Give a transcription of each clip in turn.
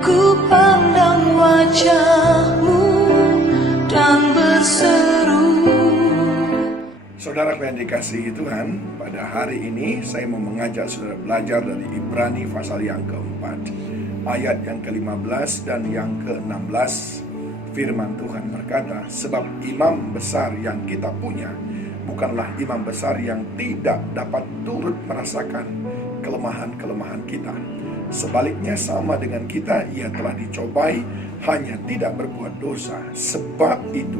Ku pandang wajah-Mu dan berseru. Saudara yang dikasihi Tuhan, pada hari ini saya mau mengajak saudara belajar dari Ibrani pasal yang keempat, ayat yang ke-15 dan yang ke-16. Firman Tuhan berkata, sebab imam besar yang kita punya bukanlah imam besar yang tidak dapat turut merasakan kelemahan-kelemahan kita. Sebaliknya sama dengan kita, ia telah dicobai, hanya tidak berbuat dosa. Sebab itu,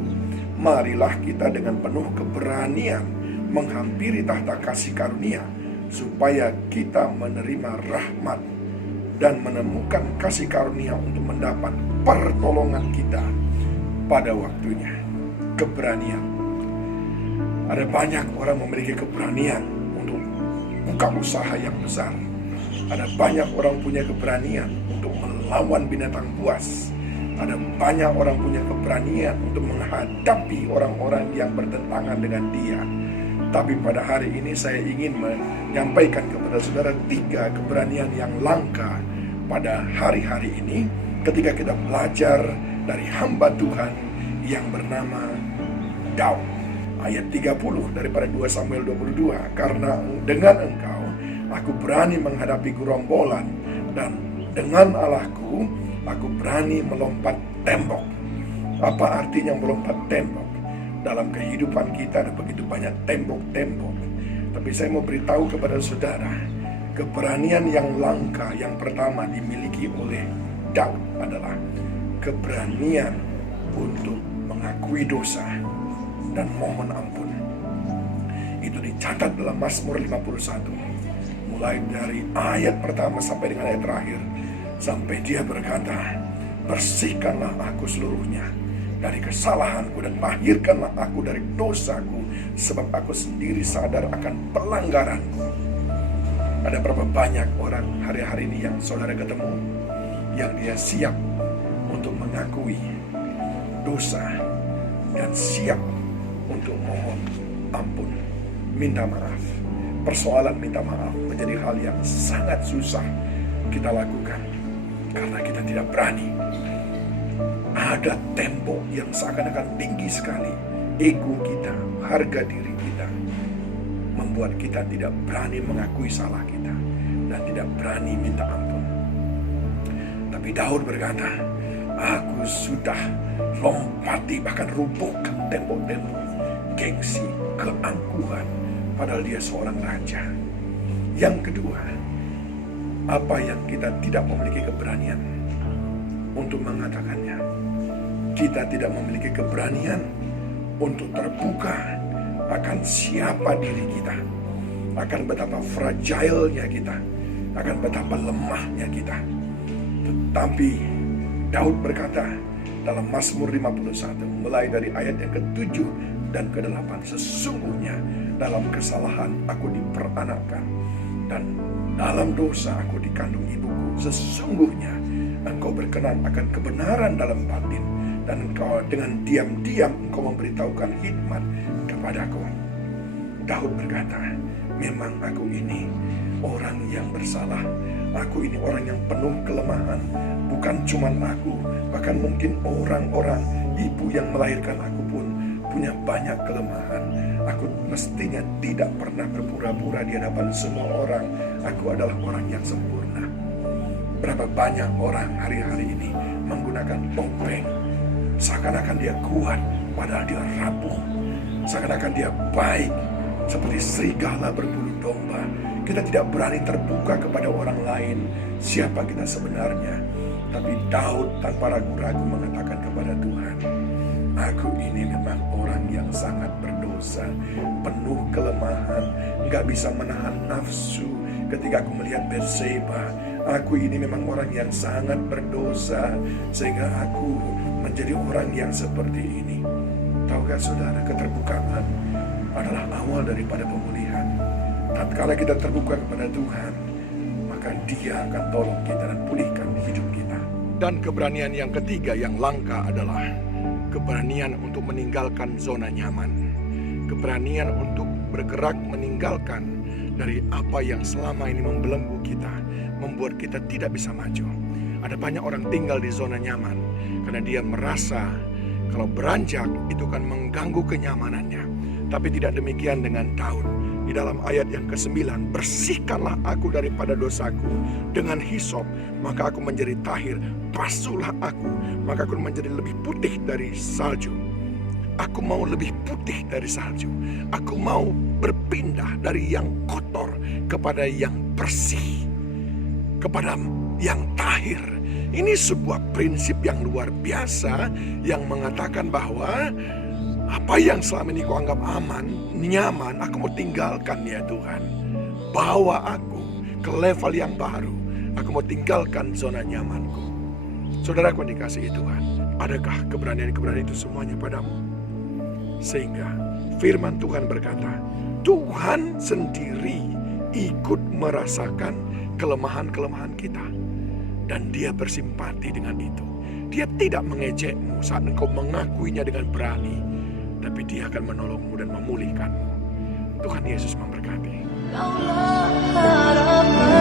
marilah kita dengan penuh keberanian menghampiri tahta kasih karunia, supaya kita menerima rahmat dan menemukan kasih karunia untuk mendapat pertolongan kita pada waktunya. Keberanian. Ada banyak orang memiliki keberanian untuk buka usaha yang besar. Ada banyak orang punya keberanian untuk melawan binatang buas. Ada banyak orang punya keberanian untuk menghadapi orang-orang yang bertentangan dengan dia. Tapi pada hari ini saya ingin menyampaikan kepada saudara 3 keberanian yang langka pada hari-hari ini, ketika kita belajar dari hamba Tuhan yang bernama Daud. Ayat 30 daripada 2 Samuel 22, karena dengan engkau aku berani menghadapi gerombolan, dan dengan Allahku aku berani melompat tembok. Apa artinya melompat tembok? Dalam kehidupan kita ada begitu banyak tembok-tembok. Tapi saya mau beritahu kepada saudara, keberanian yang langka yang pertama dimiliki oleh Daud adalah keberanian untuk mengakui dosa dan mohon ampun. Itu dicatat dalam Mazmur 51, mulai dari ayat pertama sampai dengan ayat terakhir, sampai dia berkata, bersihkanlah aku seluruhnya dari kesalahanku dan tahirkanlah aku dari dosaku, sebab aku sendiri sadar akan pelanggaranku. Ada berapa banyak orang hari-hari ini yang saudara ketemu, yang dia siap untuk mengakui dosa dan siap untuk mohon ampun, minta maaf. Persoalan minta maaf menjadi hal yang sangat susah kita lakukan karena kita tidak berani. Ada tembok yang seakan-akan tinggi sekali. Ego kita, harga diri kita membuat kita tidak berani mengakui salah kita dan tidak berani minta ampun. Tapi Daud berkata, aku sudah lompati, bahkan rubuhkan tembok-tembok gengsi, keangkuhan, padahal dia seorang raja. Yang kedua, apa yang kita tidak memiliki keberanian untuk mengatakannya? Kita tidak memiliki keberanian untuk terbuka akan siapa diri kita, akan betapa fragile-nya kita, akan betapa lemahnya kita. Tetapi Daud berkata dalam Mazmur 51, mulai dari ayat yang ke-7 dan ke-8, sesungguhnya dalam kesalahan aku diperanakkan, dan dalam dosa aku dikandung ibuku. Sesungguhnya engkau berkenan akan kebenaran dalam batin, dan engkau dengan diam-diam engkau memberitahukan hikmat kepadaku. Daud berkata, memang aku ini orang yang bersalah, aku ini orang yang penuh kelemahan. Bukan cuma aku, bahkan mungkin orang-orang ibu yang melahirkan aku pun punya banyak kelemahan. Aku mestinya tidak pernah berpura-pura di hadapan semua orang aku adalah orang yang sempurna. Berapa banyak orang hari-hari ini menggunakan topeng, seakan-akan dia kuat, padahal dia rapuh. Seakan-akan dia baik, seperti serigala berbulu domba. Kita tidak berani terbuka kepada orang lain siapa kita sebenarnya. Tapi Daud tanpa ragu-ragu mengatakan kepada Tuhan, aku ini memang orang yang sangat berdosa, penuh kelemahan, gak bisa menahan nafsu ketika aku melihat Batseba. Aku ini memang orang yang sangat berdosa, sehingga aku menjadi orang yang seperti ini. Tahukah saudara, keterbukaan adalah awal daripada pemulihan. Tatkala kita terbuka kepada Tuhan, maka Dia akan tolong kita dan pulihkan hidup kita. Dan keberanian yang ketiga yang langka adalah keberanian untuk meninggalkan zona nyaman. Keberanian untuk bergerak meninggalkan dari apa yang selama ini membelenggu kita, membuat kita tidak bisa maju. Ada banyak orang tinggal di zona nyaman karena dia merasa kalau beranjak itu kan mengganggu kenyamanannya. Tapi tidak demikian dengan Daud. Di dalam ayat yang ke-9, bersihkanlah aku daripada dosaku dengan hisop, maka aku menjadi tahir. Basuhlah aku, maka aku menjadi lebih putih dari salju. Aku mau lebih putih dari salju. Aku mau berpindah dari yang kotor kepada yang bersih, kepada yang tahir. Ini sebuah prinsip yang luar biasa yang mengatakan bahwa apa yang selama ini kau anggap aman, nyaman, aku mau tinggalkan ya Tuhan. Bawa aku ke level yang baru. Aku mau tinggalkan zona nyamanku. Saudaraku yang dikasihi Tuhan, adakah keberanian-keberanian itu semuanya padamu? Sehingga firman Tuhan berkata, Tuhan sendiri ikut merasakan kelemahan-kelemahan kita. Dan dia bersimpati dengan itu. Dia tidak mengejekmu saat engkau mengakuinya dengan berani. Tapi dia akan menolongmu dan memulihkanmu. Tuhan Yesus memberkati. Kaulah harapan